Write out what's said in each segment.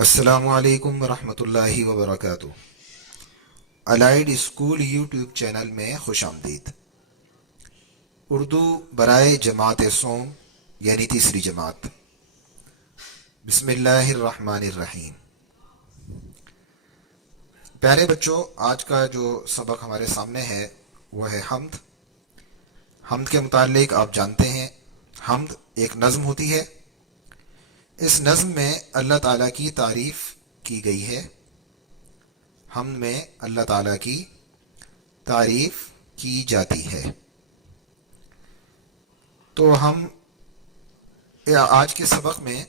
السلام علیکم ورحمۃ اللہ وبرکاتہ۔ الائڈ اسکول یوٹیوب چینل میں خوش آمدید۔ اردو برائے جماعت سوم یعنی تیسری جماعت۔ بسم اللہ الرحمن الرحیم۔ پیارے بچوں، آج کا جو سبق ہمارے سامنے ہے وہ ہے حمد۔ حمد کے متعلق آپ جانتے ہیں، حمد ایک نظم ہوتی ہے۔ اس نظم میں اللہ تعالیٰ کی تعریف کی گئی ہے۔ حمد میں اللہ تعالیٰ کی تعریف کی جاتی ہے۔ تو ہم آج کے سبق میں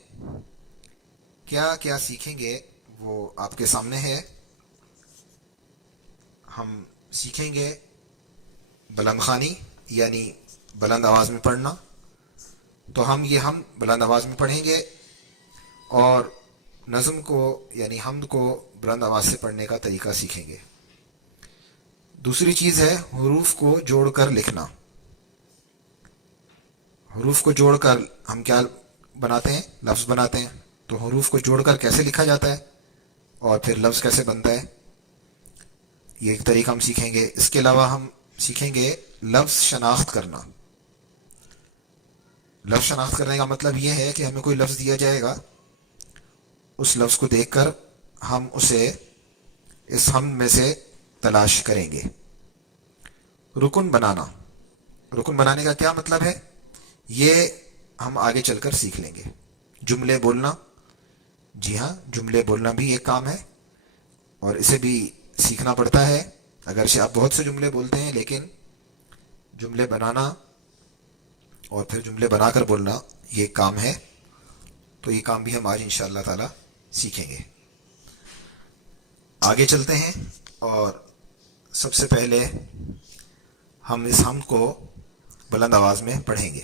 کیا کیا سیکھیں گے وہ آپ کے سامنے ہے۔ ہم سیکھیں گے بلند خوانی یعنی بلند آواز میں پڑھنا۔ تو ہم بلند آواز میں پڑھیں گے اور نظم کو یعنی حمد کو بلند آواز سے پڑھنے کا طریقہ سیکھیں گے۔ دوسری چیز ہے حروف کو جوڑ کر لکھنا۔ حروف کو جوڑ کر ہم کیا بناتے ہیں؟ لفظ بناتے ہیں۔ تو حروف کو جوڑ کر کیسے لکھا جاتا ہے اور پھر لفظ کیسے بنتا ہے، یہ ایک طریقہ ہم سیکھیں گے۔ اس کے علاوہ ہم سیکھیں گے لفظ شناخت کرنا۔ لفظ شناخت کرنے کا مطلب یہ ہے کہ ہمیں کوئی لفظ دیا جائے گا، اس لفظ کو دیکھ کر ہم اسے اس حمد میں سے تلاش کریں گے۔ رکن بنانا، رکن بنانے کا کیا مطلب ہے یہ ہم آگے چل کر سیکھ لیں گے۔ جملے بولنا، جی ہاں، جملے بولنا بھی ایک کام ہے اور اسے بھی سیکھنا پڑتا ہے۔ اگرچہ آپ بہت سے جملے بولتے ہیں لیکن جملے بنانا اور پھر جملے بنا کر بولنا یہ ایک کام ہے۔ تو یہ کام بھی ہم آج انشاءاللہ تعالی سیکھیں گے۔ آگے چلتے ہیں اور سب سے پہلے ہم اس حمد کو بلند آواز میں پڑھیں گے۔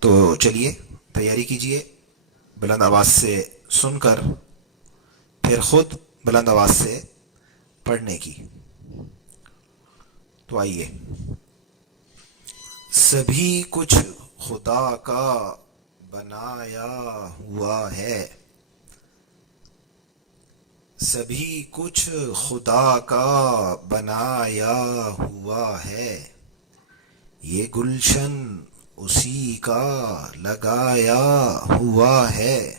تو چلیے تیاری کیجئے بلند آواز سے سن کر پھر خود بلند آواز سے پڑھنے کی۔ تو آئیے۔ سبھی کچھ خدا کا بنایا ہوا ہے، سبھی کچھ خدا کا بنایا ہوا ہے، یہ گلشن اسی کا لگایا ہوا ہے،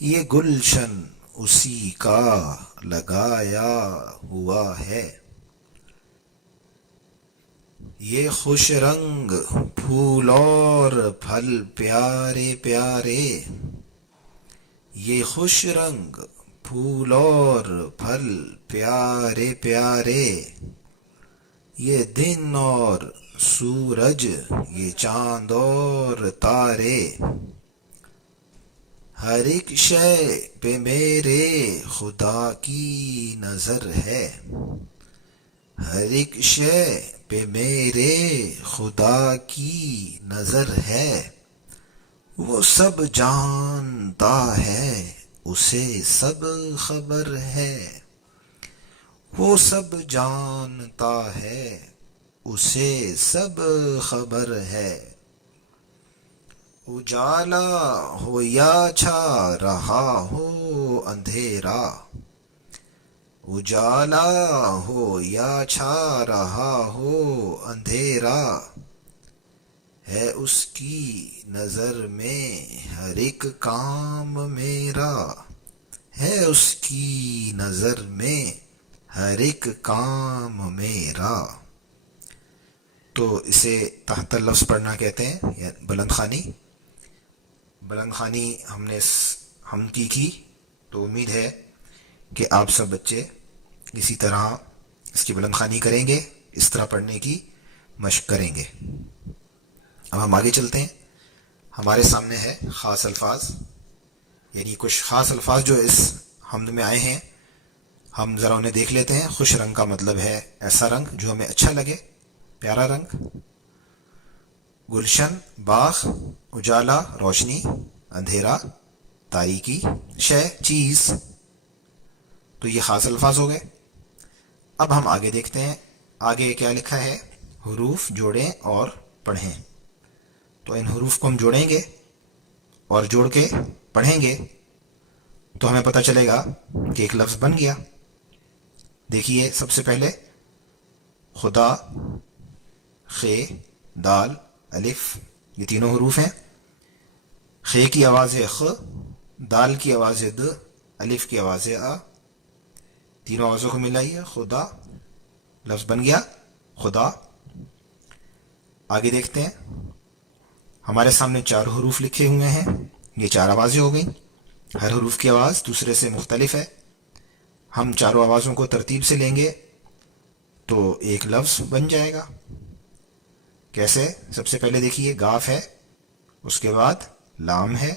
یہ گلشن اسی کا لگایا ہوا ہے، یہ خوش رنگ پھول اور پھل پیارے پیارے، یہ خوش رنگ پھول اور پھل پیارے پیارے، یہ دن اور سورج، یہ چاند اور تارے، ہر ایک شے پہ میرے خدا کی نظر ہے، ہر ایک شے پہ میرے خدا کی نظر ہے، وہ سب جانتا ہے اسے سب خبر ہے، وہ سب جانتا ہے اسے سب خبر ہے، اجالا ہو یا چھا رہا ہو اندھیرا، اجالا ہو یا چھا رہا ہو اندھیرا، ہے اس کی نظر میں ہر ایک کام میرا، ہے اس کی نظر میں ہر ایک کام میرا۔ تو اسے تحت لفظ پڑھنا کہتے ہیں یا بلند خوانی۔ بلند خوانی ہم نے حمد کی تو امید ہے کہ آپ سب بچے اسی طرح اس کی بلند خوانی کریں گے، اس طرح پڑھنے کی مشق کریں گے۔ اب ہم آگے چلتے ہیں۔ ہمارے سامنے ہے خاص الفاظ، یعنی کچھ خاص الفاظ جو اس حمد میں آئے ہیں، ہم ذرا انہیں دیکھ لیتے ہیں۔ خوش رنگ کا مطلب ہے ایسا رنگ جو ہمیں اچھا لگے، پیارا رنگ۔ گلشن باغ، اجالا روشنی، اندھیرا تاریکی، شے چیز۔ تو یہ خاص الفاظ ہو گئے۔ اب ہم آگے دیکھتے ہیں، آگے کیا لکھا ہے؟ حروف جوڑیں اور پڑھیں۔ تو ان حروف کو ہم جوڑیں گے اور جوڑ کے پڑھیں گے تو ہمیں پتہ چلے گا کہ ایک لفظ بن گیا. دیکھیے سب سے پہلے خدا، خے، دال، الف، یہ تینوں حروف ہیں. خے کی آواز ہے خ، دال کی آواز ہے د، الف کی آواز ہے آ. تینوں آوازوں کو ملائیے، خدا، لفظ بن گیا خدا. آگے دیکھتے ہیں، ہمارے سامنے 4 حروف لکھے ہوئے ہیں، یہ 4 آوازیں ہو گئیں. ہر حروف کی آواز دوسرے سے مختلف ہے. ہم چاروں آوازوں کو ترتیب سے لیں گے تو ایک لفظ بن جائے گا. کیسے؟ سب سے پہلے دیکھیے گاف ہے، اس کے بعد لام ہے،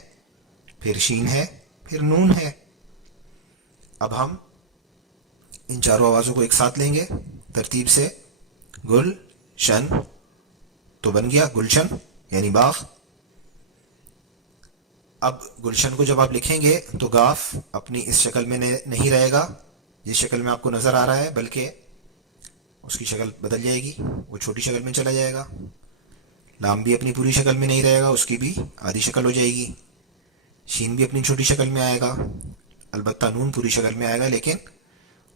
پھر شین ہے، پھر نون ہے. اب ہم ان چاروں آوازوں کو ایک ساتھ لیں گے ترتیب سے. گل شن تو بن گیا گلشن یعنی باغ. اب گلشن کو جب آپ لکھیں گے تو گاف اپنی اس شکل میں نہیں رہے گا جس شکل میں آپ کو نظر آ رہا ہے، بلکہ اس کی شکل بدل جائے گی، وہ چھوٹی شکل میں چلا جائے گا. لام بھی اپنی پوری شکل میں نہیں رہے گا، اس کی بھی آدھی شکل ہو جائے گی. شین بھی اپنی چھوٹی شکل میں آئے گا، البتہ نون پوری شکل میں آئے گا لیکن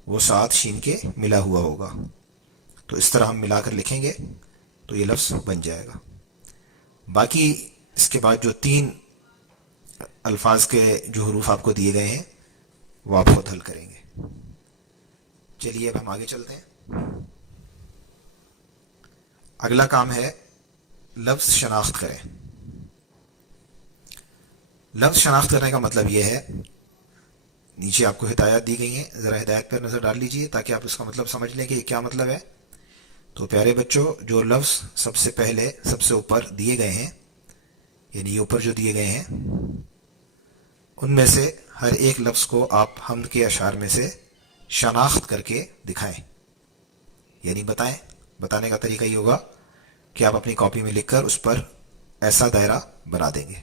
وہ ساتھ شین کے ملا ہوا ہوگا. تو اس طرح ہم ملا کر لکھیں گے تو یہ لفظ بن جائے گا. باقی اس کے بعد جو 3 الفاظ کے جو حروف آپ کو دیے گئے ہیں وہ آپ خود حل کریں گے. چلیے اب ہم آگے چلتے ہیں. اگلا کام ہے لفظ شناخت کریں. لفظ شناخت کرنے کا مطلب یہ ہے، نیچے آپ کو ہدایات دی گئی ہیں، ذرا ہدایت پر نظر ڈال لیجئے تاکہ آپ اس کا مطلب سمجھ لیں کہ یہ کیا مطلب ہے. تو پیارے بچوں، جو لفظ سب سے پہلے سب سے اوپر دیے گئے ہیں، یعنی یہ اوپر جو دیے گئے ہیں، ان میں سے ہر ایک لفظ کو آپ حمد کے اشعار میں سے شناخت کر کے دکھائیں، یعنی بتائیں. بتانے کا طریقہ یہ ہوگا کہ آپ اپنی کاپی میں لکھ کر اس پر ایسا دائرہ بنا دیں گے.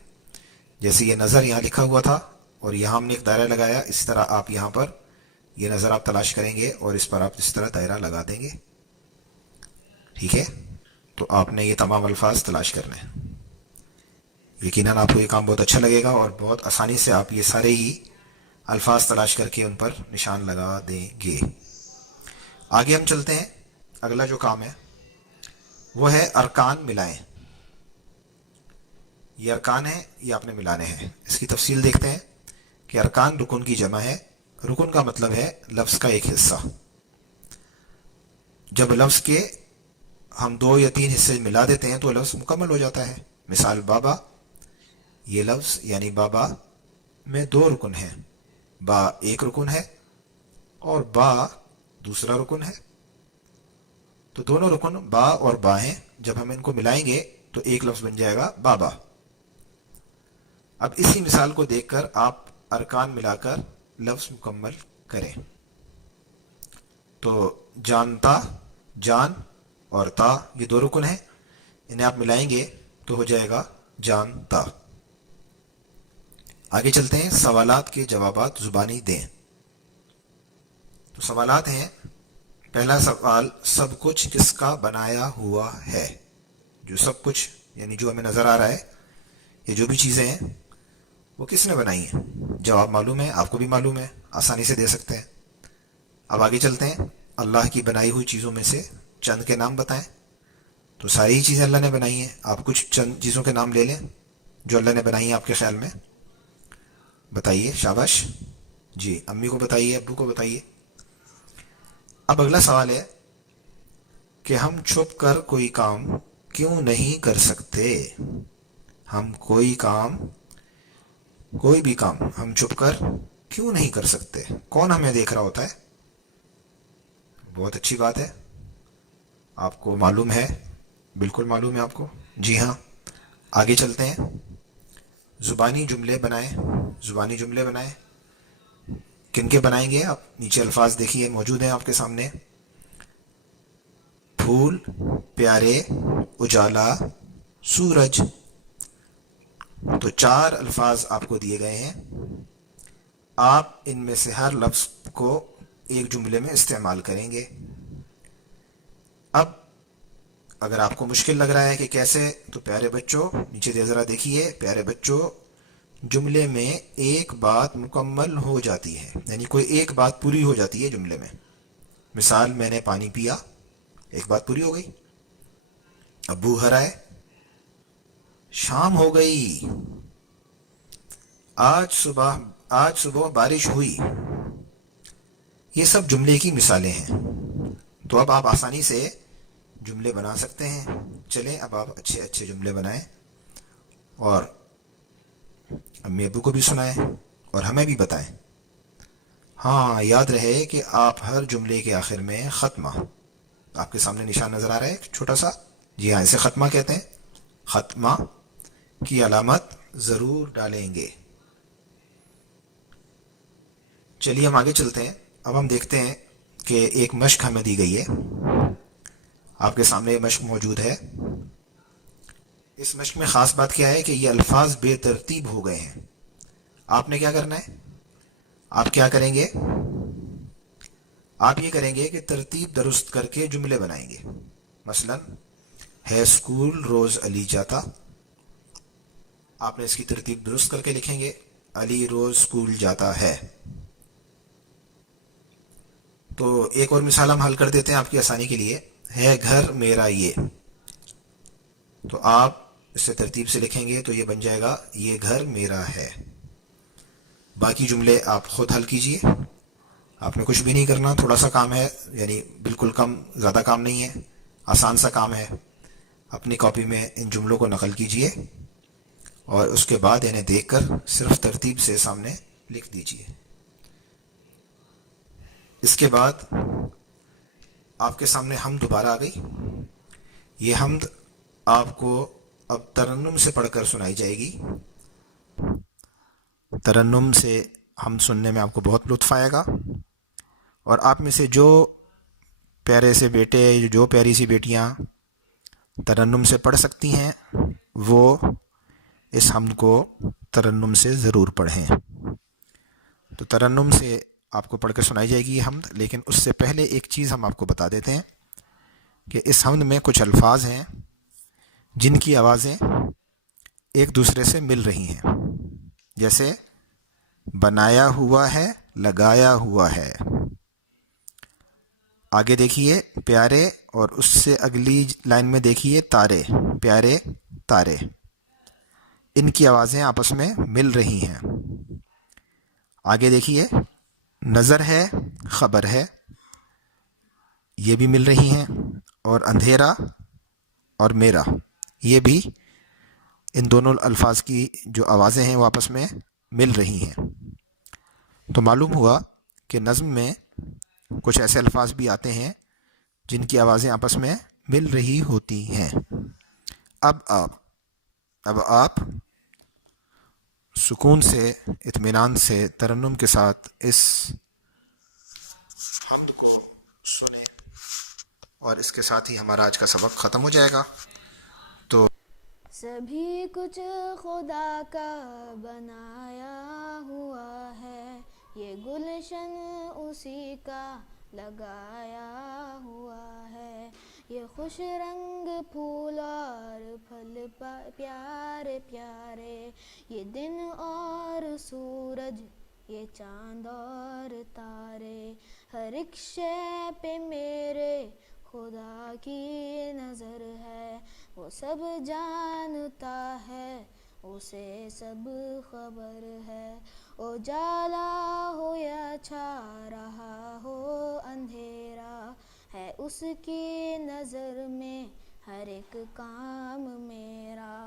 جیسے یہ نظر یہاں لکھا ہوا تھا اور یہاں ہم نے ایک دائرہ لگایا، اس طرح آپ یہاں پر یہ نظر آپ تلاش کریں گے اور اس پر آپ اس طرح دائرہ لگا دیں گے. ٹھیک ہے؟ تو آپ نے یہ تمام الفاظ تلاش کرنے ہیں. یقیناً آپ کو یہ کام بہت اچھا لگے گا اور بہت آسانی سے آپ یہ سارے ہی الفاظ تلاش کر کے ان پر نشان لگا دیں گے. آگے ہم چلتے ہیں. اگلا جو کام ہے وہ ہے ارکان ملائیں. یہ ارکان ہیں، یہ آپ نے ملانے ہیں. اس کی تفصیل دیکھتے ہیں کہ ارکان رکن کی جمع ہے. رکن کا مطلب ہے لفظ کا ایک حصہ. جب لفظ کے ہم 2 یا 3 حصے ملا دیتے ہیں تو لفظ مکمل ہو جاتا ہے. مثال بابا، یہ لفظ یعنی بابا میں 2 رکن ہیں. با ایک رکن ہے اور با دوسرا رکن ہے. تو دونوں رکن با اور با ہیں. جب ہم ان کو ملائیں گے تو ایک لفظ بن جائے گا بابا. اب اسی مثال کو دیکھ کر آپ ارکان ملا کر لفظ مکمل کریں. تو جانتا، جان اور تا یہ 2 رکن ہیں، انہیں آپ ملائیں گے تو ہو جائے گا جانتا. آگے چلتے ہیں. سوالات کے جوابات زبانی دیں. تو سوالات ہیں. پہلا سوال، سب کچھ کس کا بنایا ہوا ہے؟ جو سب کچھ یعنی جو ہمیں نظر آ رہا ہے، یہ جو بھی چیزیں ہیں وہ کس نے بنائی ہیں؟ جواب معلوم ہے، آپ کو بھی معلوم ہے، آسانی سے دے سکتے ہیں. اب آگے چلتے ہیں. اللہ کی بنائی ہوئی چیزوں میں سے چند کے نام بتائیں. تو ساری ہی چیزیں اللہ نے بنائی ہیں، آپ کچھ چند چیزوں کے نام لے لیں جو اللہ نے بنائی ہیں آپ کے خیال میں. بتائیے، شاباش. جی، امی کو بتائیے، ابو کو بتائیے. اب اگلا سوال ہے کہ ہم چھپ کر کوئی کام کیوں نہیں کر سکتے؟ ہم کوئی بھی کام ہم چھپ کر کیوں نہیں کر سکتے؟ کون ہمیں دیکھ رہا ہوتا ہے؟ بہت اچھی بات ہے، آپ کو معلوم ہے، بالکل معلوم ہے آپ کو. جی ہاں. آگے چلتے ہیں. زبانی جملے بنائیں. زبانی جملے بنائیں. کن کے بنائیں گے آپ؟ نیچے الفاظ دیکھیے موجود ہیں آپ کے سامنے. پھول، پیارے، اجالا، سورج. تو 4 الفاظ آپ کو دیے گئے ہیں. آپ ان میں سے ہر لفظ کو ایک جملے میں استعمال کریں گے. اب اگر آپ کو مشکل لگ رہا ہے کہ کیسے، تو پیارے بچوں نیچے ذرا دیکھیے. پیارے بچوں، جملے میں ایک بات مکمل ہو جاتی ہے، یعنی کوئی ایک بات پوری ہو جاتی ہے جملے میں. مثال، میں نے پانی پیا، ایک بات پوری ہو گئی. ابو گھر آئے، شام ہو گئی. آج صبح بارش ہوئی. یہ سب جملے کی مثالیں ہیں. تو اب آپ آسانی سے جملے بنا سکتے ہیں. چلیں اب آپ اچھے اچھے جملے بنائیں اور امی ابو کو بھی سنائیں اور ہمیں بھی بتائیں. ہاں، یاد رہے کہ آپ ہر جملے کے آخر میں ختمہ، آپ کے سامنے نشان نظر آ رہا ہے ایک چھوٹا سا، جی ہاں، اسے ختمہ کہتے ہیں. ختمہ کی علامت ضرور ڈالیں گے. چلیے ہم آگے چلتے ہیں. اب ہم دیکھتے ہیں کہ ایک مشق ہمیں دی گئی ہے. آپ کے سامنے یہ مشق موجود ہے. اس مشق میں خاص بات کیا ہے کہ یہ الفاظ بے ترتیب ہو گئے ہیں. آپ نے کیا کرنا ہے؟ آپ کیا کریں گے؟ آپ یہ کریں گے کہ ترتیب درست کر کے جملے بنائیں گے. مثلا، ہے اسکول روز علی جاتا. آپ نے اس کی ترتیب درست کر کے لکھیں گے، علی روز اسکول جاتا ہے. تو ایک اور مثال ہم حل کر دیتے ہیں آپ کی آسانی کے لیے. ہے گھر میرا یہ. تو آپ اس سے ترتیب سے لکھیں گے تو یہ بن جائے گا یہ گھر میرا ہے. باقی جملے آپ خود حل کیجئے. آپ نے کچھ بھی نہیں کرنا، تھوڑا سا کام ہے، یعنی بالکل کم، زیادہ کام نہیں ہے، آسان سا کام ہے. اپنی کاپی میں ان جملوں کو نقل کیجئے اور اس کے بعد انہیں دیکھ کر صرف ترتیب سے سامنے لکھ دیجئے. اس کے بعد آپ کے سامنے حمد دوبارہ آ گئی. یہ حمد آپ کو اب ترنم سے پڑھ کر سنائی جائے گی. ترنم سے حمد سننے میں آپ کو بہت لطف آئے گا. اور آپ میں سے جو پیارے سے بیٹے، جو پیاری سی بیٹیاں ترنم سے پڑھ سکتی ہیں، وہ اس حمد کو ترنم سے ضرور پڑھیں. تو ترنم سے آپ کو پڑھ کر سنائی جائے گی یہ حمد، لیکن اس سے پہلے ایک چیز ہم آپ کو بتا دیتے ہیں کہ اس حمد میں کچھ الفاظ ہیں جن کی آوازیں ایک دوسرے سے مل رہی ہیں. جیسے بنایا ہوا ہے، لگایا ہوا ہے. آگے دیکھیے پیارے، اور اس سے اگلی لائن میں دیکھیے تارے، پیارے تارے. ان کی آوازیں آپس میں مل رہی ہیں. آگے دیکھیے نظر ہے، خبر ہے، یہ بھی مل رہی ہیں. اور اندھیرا اور میرا، یہ بھی ان دونوں الفاظ کی جو آوازیں ہیں وہ آپس میں مل رہی ہیں. تو معلوم ہوا کہ نظم میں کچھ ایسے الفاظ بھی آتے ہیں جن کی آوازیں آپس میں مل رہی ہوتی ہیں. اب آپ سکون سے، اطمینان سے، ترنم کے ساتھ اس حمد کو سنیں، اور اس کے ساتھ ہی ہمارا آج کا سبق ختم ہو جائے گا. تو سبھی کچھ خدا کا بنایا ہوا ہے، یہ گلشن اسی کا لگایا ہوا ہے. یہ خوش رنگ پھول اور پھل پیارے پیارے، یہ دن اور سورج، یہ چاند اور تارے. ہر ایک شے پہ میرے خدا کی نظر ہے، وہ سب جانتا ہے، اسے سب خبر ہے. اجالا ہو یا چھا رہا ہو اندھیرا، ہے اس کی نظر میں ہر ایک کام میرا.